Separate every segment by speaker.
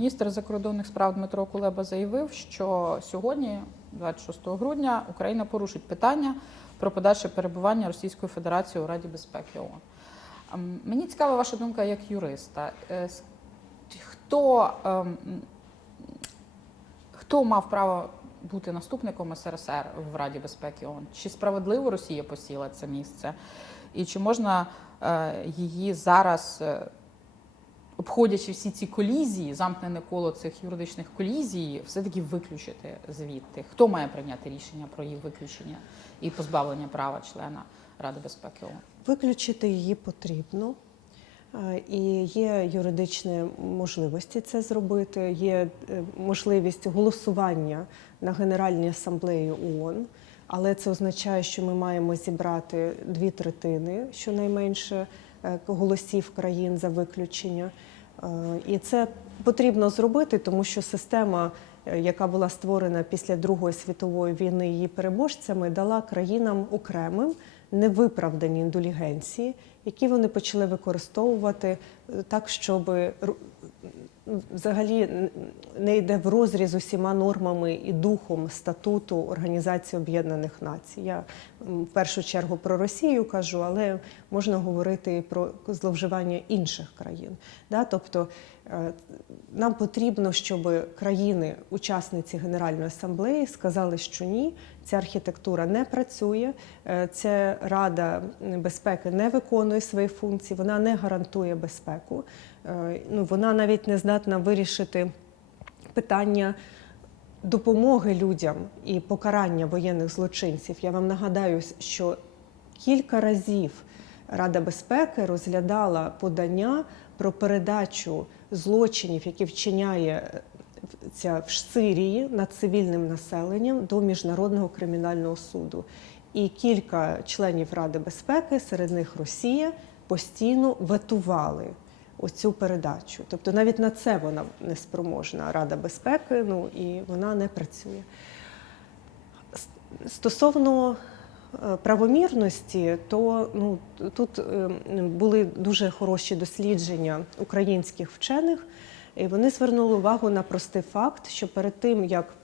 Speaker 1: Міністр закордонних справ Дмитро Кулеба заявив, що сьогодні, 26 грудня, Україна порушить питання про подальше перебування Російської Федерації у Раді безпеки ООН. Ем, Мені цікава ваша думка як юриста. Е, Хто, ем, хто мав право бути наступником СРСР в Раді безпеки ООН? Чи справедливо Росія посіла це місце? І чи можна е, її зараз, е, обходячи всі ці колізії, замкнене коло цих юридичних колізій, все-таки виключити звідти? Хто має прийняти рішення про її виключення і позбавлення права члена Ради безпеки ООН?
Speaker 2: Виключити її потрібно. Е, І є юридичні можливості це зробити. Є е, можливість голосування на Генеральній асамблеї ООН, але це означає, що ми маємо зібрати дві третини, щонайменше голосів країн за виключення. Е, І це потрібно зробити, тому що система, е, яка була створена після Другої світової війни її переможцями, дала країнам окремим невиправдані індулігенції, які вони почали використовувати е, так, щоб взагалі не йде в розріз усіма нормами і духом статуту Організації Об'єднаних Націй. Я в першу чергу про Росію кажу, але можна говорити про зловживання інших країн. Да? Тобто е, нам потрібно, щоб країни, учасниці Генеральної асамблеї, сказали, що ні, ця архітектура не працює, е, ця Рада безпеки не виконує свої функції, вона не гарантує безпеку. Е, Ну, вона навіть не здатна вирішити питання допомоги людям і покарання воєнних злочинців. Я вам нагадаю, що кілька разів Рада безпеки розглядала подання про передачу злочинів, які вчиняє е, в Сирії над цивільним населенням до міжнародного кримінального суду. І кілька членів Ради безпеки, серед них Росія, постійно ветували оцю передачу. Тобто навіть на це вона не спроможна Рада безпеки, ну і вона не працює. Стосовно правомірності, то ну, тут е, були дуже хороші дослідження українських вчених, і вони звернули увагу на простий факт, що перед тим, як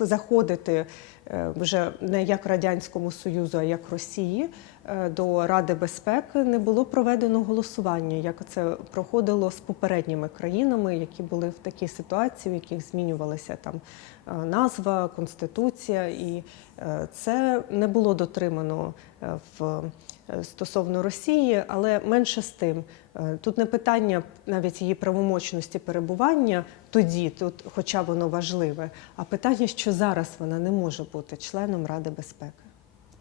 Speaker 2: заходити е, вже не як Радянському Союзу, а як Росії е, до Ради безпеки, не було проведено голосування, як це проходило з попередніми країнами, які були в такій ситуації, в яких змінювалася там е, назва, конституція, і це не було дотримано в стосовно Росії, але менше з тим. Е, Тут не питання навіть її правомочності перебування тоді, тут, хоча воно важливе, а питання, що зараз вона не може бути членом Ради безпеки.